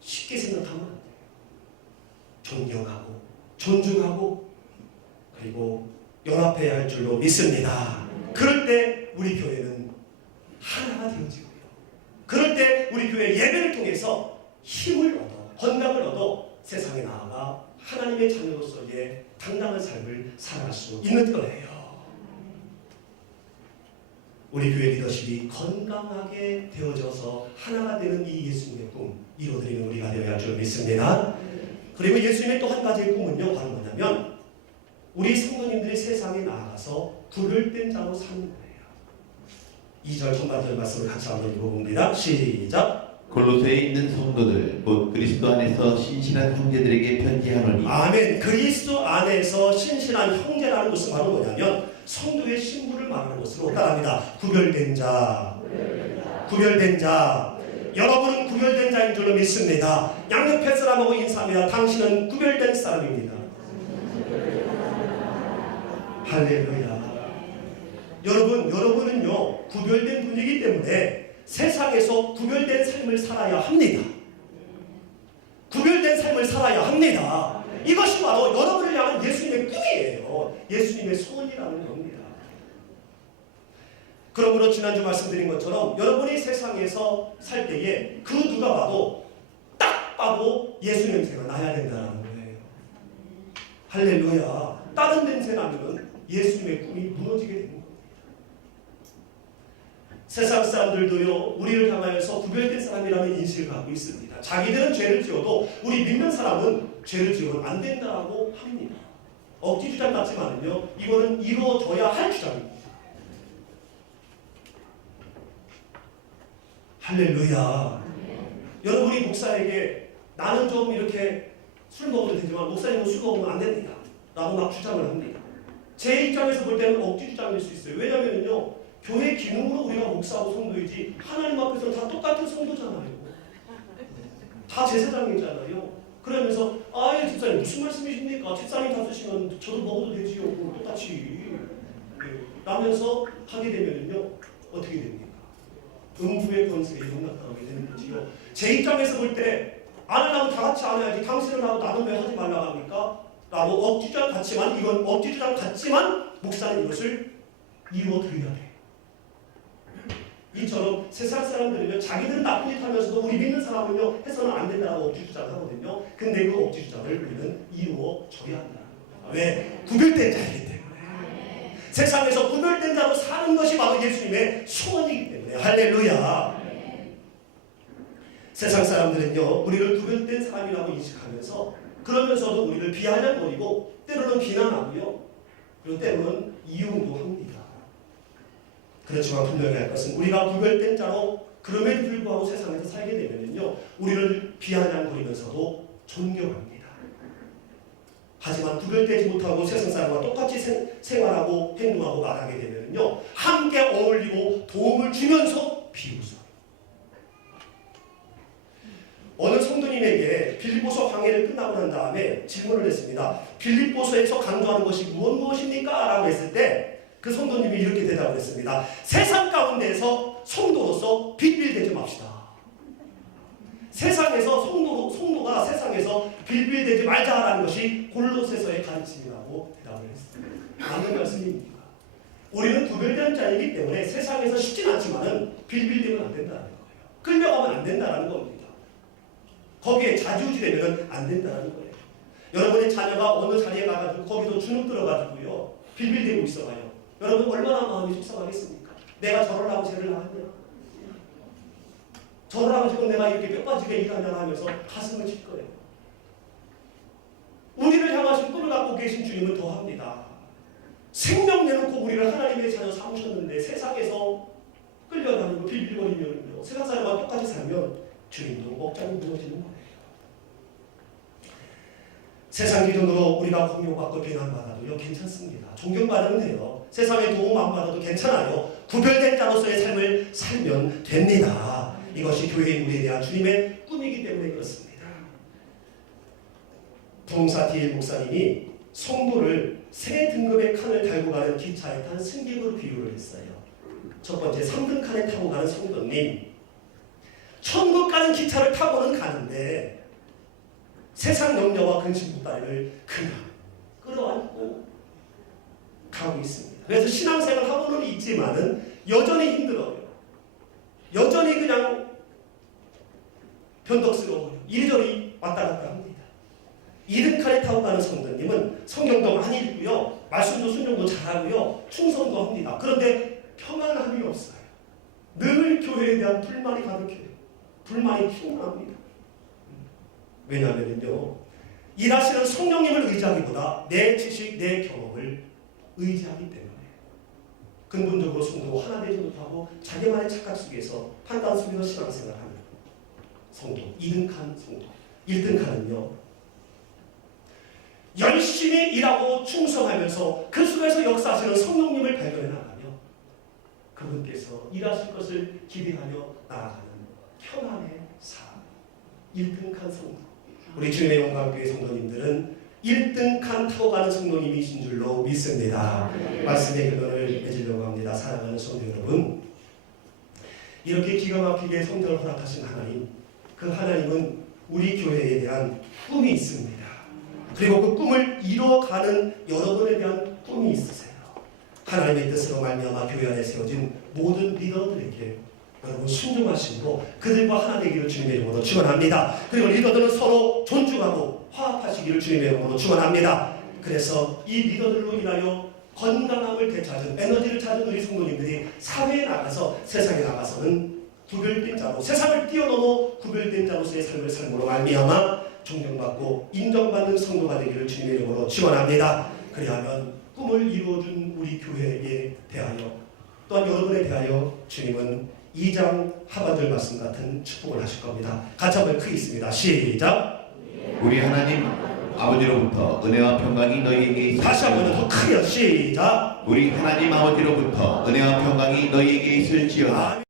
쉽게 생각하면 안 돼요. 존경하고 존중하고 그리고 연합해야 할 줄로 믿습니다. 그럴 때 우리 교회는 하나가 되어지고요, 그럴 때 우리 교회 예배를 통해서 힘을 얻어 건강을 얻어 세상에 나아가 하나님의 자녀로서의 당당한 삶을 살아갈 수 있는 거예요. 우리 교회 리더십이 건강하게 되어져서 하나가 되는 이 예수님의 꿈 이루어드리는 우리가 되어야 할 줄 믿습니다. 그리고 예수님의 또 한 가지의 꿈은요, 바로 뭐냐면 우리 성도님들이 세상에 나아가서 구별된 자로 사는 거예요. 2절 전반절 말씀을 같이 한번 읽어봅니다. 시작. 골로새에 있는 성도들 곧 그리스도 안에서 신실한 형제들에게 편지하노니. 아멘. 그리스도 안에서 신실한 형제라는 것은 바로 뭐냐면 성도의 신분을 말하는 것으로 따라합니다. 구별된 자, 구별된 자. 여러분은 구별된 자인 줄로 믿습니다. 양옆에 사람하고 인사합니다. 당신은 구별된 사람입니다. 할렐루야. 여러분은요, 구별된 분이기 때문에 세상에서 구별된 삶을 살아야 합니다. 구별된 삶을 살아야 합니다. 이것이 바로 여러분을 향한 예수님의 꿈이에요. 예수님의 소원이라는 겁니다. 그러므로 지난주 말씀드린 것처럼 여러분이 세상에서 살 때에 그 누가 봐도 딱 봐도 예수 냄새가 나야 된다는 거예요. 할렐루야. 다른 냄새 나면은 예수님의 꿈이 무너지게 되는 거예요. 세상 사람들도요, 우리를 향하여서 구별된 사람이라는 인식을 갖고 있습니다. 자기들은 죄를 지어도 우리 믿는 사람은 죄를 지으면 안 된다고 합니다. 억지 주장 같지만은요, 이거는 이루어져야 할 주장입니다. 할렐루야. 여러분이 목사에게 나는 좀 이렇게 술 먹어도 되지만 목사님은 술 먹으면 안 됩니다 라고 막 주장을 합니다. 제 입장에서 볼 때는 억지 주장일 수 있어요. 왜냐면요, 교회 기능으로 우리가 목사하고 성도이지 하나님 앞에서는 다 똑같은 성도잖아요. 다 제사장이잖아요. 그러면서 아예 집사님 무슨 말씀이십니까? 집사님 다 쓰시면 저도 먹어도 되지요. 똑같이 라면서 하게 되면요, 어떻게 됩니까? 음부의 권세에 용납당하게 되는 거지요. 제 입장에서 볼 때 안 하려면 다 같이 안 해야지. 당신은 하고 나는 왜 하지 말라고 합니까? 라고 억지주장 같지만, 이건 억지주장 같지만 목사는 이것을 이루어드려야 돼. 이처럼 세상 사람들은요, 자기들은 나쁜 짓 하면서도 우리 믿는 사람은요, 해서는 안 된다고 억지주장을 하거든요. 근데 그 억지주장을 우리는 이루어줘야 한다. 왜? 구별된 자이기 때문에. 세상에서 구별된 자로 사는 것이 바로 예수님의 소원이기 때문에. 할렐루야. 세상 사람들은요, 우리를 구별된 사람이라고 인식하면서, 그러면서도 우리를 비아냥거리고 때로는 비난하고요, 그리고 때로는 이용도 합니다. 그렇지만 분명히 할 것은 우리가 구별된 자로 그럼에도 불구하고 세상에서 살게 되면요, 우리를 비아냥거리면서도 존경합니다. 하지만 구별되지 못하고 세상 사람과 똑같이 생활하고 행동하고 말하게 되면요, 함께 어울리고 도움을 주면서 비웃어요. 어느 성도님에게 빌립보서 강해를 끝나고 난 다음에 질문을 했습니다. 빌립보서에서 강조하는 것이 무엇입니까? 라고 했을 때 그 성도님이 이렇게 대답을 했습니다. 세상 가운데에서 성도로서 빌빌대지 맙시다. 세상에서 성도가 세상에서 빌빌대지 말자라는 것이 골로새서의 가르침이라고 대답을 했습니다. 맞는 말씀입니다. 우리는 구별된 자이기 때문에 세상에서 쉽진 않지만은 빌빌대면 안 된다는 거예요. 끌려가면 안 된다는 겁니다. 거기에 자주우지되면 안 된다는 거예요. 여러분의 자녀가 어느 자리에 가가지고 거기도 주눅 들어가지고요, 빌빌대고 있어봐요. 여러분 얼마나 마음이 속상하겠습니까? 내가 저를 하고 쟤를 나갔냐? 저를 하고 지금 내가 이렇게 뼈빠지게 일하냐 하면서 가슴을 칠 거예요. 우리를 향하신 꿈을 갖고 계신 주님은 더합니다. 생명 내놓고 우리를 하나님의 자녀 삼으셨는데 세상에서 끌려다니고 빌빌거리면요, 세상 사람과 똑같이 살면 주님도 억장이 무너지는 거예요. 세상 기준으로 우리가 공격받고 비난받아도요, 괜찮습니다. 존경받으면 돼요. 세상에 도움 안 받아도 괜찮아요. 구별된 자로서의 삶을 살면 됩니다. 이것이 교회인 우리에 대한 주님의 꿈이기 때문에 그렇습니다. 동사 D.L. 목사님이 성도를 세 등급의 칸을 달고 가는 기차에 탄 승객으로 비유를 했어요. 첫 번째, 3등 칸에 타고 가는 성도님, 천국 가는 기차를 타고는 가는데 세상 염려와 근심 따위를 그냥 끌어안고 가고 있습니다. 그래서 신앙생활 하고는 있지만은 여전히 힘들어요. 여전히 그냥 변덕스러워요. 이리저리 왔다 갔다 합니다. 2등 칸에 타고 가는 성도님은 성경도 많이 읽고요, 말씀도 순종도 잘하고요, 충성도 합니다. 그런데 평안함이 없어요. 늘 교회에 대한 불만이 가득해요. 불만이 충만합니다. 왜냐하면요, 일하시는 성령님을 의지하기보다 내 지식, 내 경험을 의지하기 때문에 근본적으로 성도 하나 되지 못하고 자기만의 착각 속에서 판단 속에서 신앙생활하는 성도, 2등 칸 성도. 1등 칸은요, 열심히 일하고 충성하면서 그 속에서 역사하시는 성령님을 발견해 나가며 그분께서 일하실 것을 기대하며 나아가는 평안의 삶. 1등 칸 성도. 우리 주님의 영광교회 성도님들은 1등 칸 타고 가는 성도님이신 줄로 믿습니다. 말씀의 근원을 맺으려고 합니다. 사랑하는 성도 여러분, 이렇게 기가 막히게 성전을 허락하신 하나님, 그 하나님은 우리 교회에 대한 꿈이 있습니다. 그리고 그 꿈을 이뤄가는 여러분에 대한 꿈이 있으세요. 하나님의 뜻으로 말미암아 교회 안에 세워진 모든 리더들에게 여러분 순종하시고 그들과 하나 되기를 주님의 이름으로 축원합니다. 그리고 리더들은 서로 존중하고 화합하시기를 주님의 이름으로 축원합니다. 그래서 이 리더들로 인하여 건강함을 되찾은 에너지를 찾은 우리 성도님들이 사회에 나가서 세상에 나가서는 구별된 자로 세상을 뛰어넘어 구별된 자로서의 삶을 삶으로 말미암아 존경받고 인정받는 성도가 되기를 주님의 이름으로 축원합니다. 그리하면 꿈을 이루어준 우리 교회에 대하여 또한 여러분에 대하여 주님은 2장 하반절 말씀 같은 축복을 하실 겁니다. 같이 한번 크게 있습니다. 시작. 우리 하나님 아버지로부터 은혜와 평강이 너희에게 있을지어다. 다시 한번 더 크게 시작. 우리 하나님 아버지로부터 은혜와 평강이 너희에게 있을지어다.